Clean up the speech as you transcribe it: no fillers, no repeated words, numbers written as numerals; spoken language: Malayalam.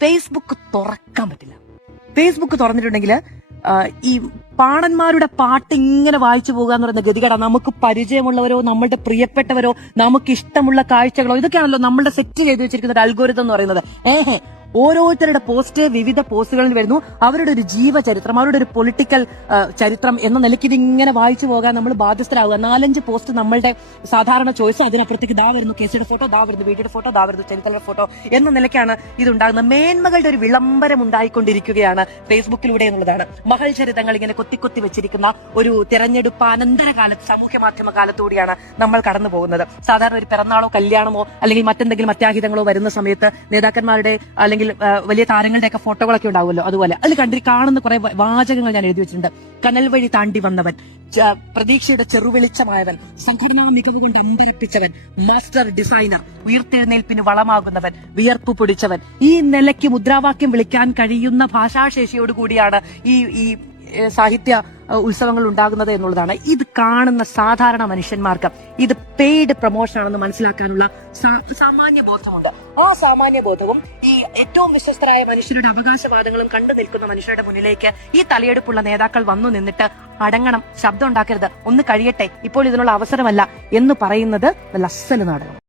ഫേസ്ബുക്ക് തുറക്കാൻ പറ്റില്ല. ഫേസ്ബുക്ക് തുറന്നിട്ടുണ്ടെങ്കിൽ ഈ പാണന്മാരുടെ പാട്ട് ഇങ്ങനെ വായിച്ചു പോകുക എന്ന് പറയുന്ന ഗതികേടാ. നമുക്ക് പരിചയമുള്ളവരോ നമ്മളുടെ പ്രിയപ്പെട്ടവരോ നമുക്ക് ഇഷ്ടമുള്ള കാഴ്ചകളോ ഇതൊക്കെയാണല്ലോ നമ്മളുടെ സെറ്റ് ചെയ്ത് വെച്ചിരിക്കുന്ന ഒരു അൽഗോരിതം എന്ന് പറയുന്നത്. ഓരോരുത്തരുടെ പോസ്റ്റ് വിവിധ പോസ്റ്റുകളിൽ വരുന്നു. അവരുടെ ഒരു ജീവചരിത്രം, അവരുടെ ഒരു പൊളിറ്റിക്കൽ ചരിത്രം എന്ന നിലയ്ക്ക് ഇതിങ്ങനെ വായിച്ചു പോകാൻ നമ്മൾ ബാധ്യസ്ഥരാകുക. 4-5 പോസ്റ്റ് നമ്മളുടെ സാധാരണ ചോയ്സ്, അതിനപ്പുറത്തേക്ക് ദാ വരുന്നു കേസിയുടെ ഫോട്ടോ, ദാ വരുന്നു വീഡിയോയുടെ ഫോട്ടോ, ദാ വരുന്നു ചരിത്രയുടെ ഫോട്ടോ എന്ന നിലയ്ക്കാണ് ഇതുണ്ടാകുന്നത്. മേന്മകളുടെ ഒരു വിളംബരം ഉണ്ടായിക്കൊണ്ടിരിക്കുകയാണ് ഫേസ്ബുക്കിലൂടെ എന്നുള്ളതാണ്. മഹൽ ചരിതങ്ങൾ ഇങ്ങനെ കൊത്തി വെച്ചിരിക്കുന്ന ഒരു തെരഞ്ഞെടുപ്പ് അനന്തര കാലത്ത്, സാമൂഹ്യ മാധ്യമ കാലത്തൂടെയാണ് നമ്മൾ കടന്നു പോകുന്നത്. സാധാരണ ഒരു പിറന്നാളോ കല്യാണമോ അല്ലെങ്കിൽ മറ്റെന്തെങ്കിലും അത്യാഹിതങ്ങളോ വരുന്ന സമയത്ത് നേതാക്കന്മാരുടെ അല്ലെങ്കിൽ വലിയ താരങ്ങളുടെ ഒക്കെ ഫോട്ടോകളൊക്കെ ഉണ്ടാവുമല്ലോ, അതുപോലെ അതിൽ കാണുന്ന കുറെ വാചകങ്ങൾ ഞാൻ എഴുതി വെച്ചിട്ടുണ്ട്. കനൽ വഴി താണ്ടി വന്നവൻ, പ്രതീക്ഷയുടെ ചെറുവെളിച്ചമായവൻ, സംഘടനാ മികവ് കൊണ്ട് അമ്പരപ്പിച്ചവൻ, മാസ്റ്റർ ഡിസൈനർ, ഉയർത്തെഴുന്നേൽപ്പിന് വളമാകുന്നവൻ, വിയർപ്പ് പൊടിച്ചവൻ, ഈ നിലയ്ക്ക് മുദ്രാവാക്യം വിളിക്കാൻ കഴിയുന്ന ഭാഷാശേഷിയോടുകൂടിയാണ് ഈ സാഹിത്യ ഉത്സവങ്ങൾ ഉണ്ടാകുന്നത് എന്നുള്ളതാണ്. ഇത് കാണുന്ന സാധാരണ മനുഷ്യന്മാർക്ക് ഇത് പെയ്ഡ് പ്രൊമോഷൻ ആണെന്ന് മനസ്സിലാക്കാനുള്ള സാമാന്യ ബോധമുണ്ട്. ആ സാമാന്യ ബോധവും ഈ ഏറ്റവും വിശ്വസ്തരായ മനുഷ്യരുടെ അവകാശവാദങ്ങളും കണ്ടു നിൽക്കുന്ന മനുഷ്യരുടെ മുന്നിലേക്ക് ഈ തലയെടുപ്പുള്ള നേതാക്കൾ വന്നു നിന്നിട്ട് അടങ്ങണം, ശബ്ദം ഉണ്ടാക്കരുത്, ഒന്ന് കഴിയട്ടെ, ഇപ്പോൾ ഇതിനുള്ള അവസരമല്ല എന്ന് പറയുന്നത് നല്ല അസ്സല് നാടകം.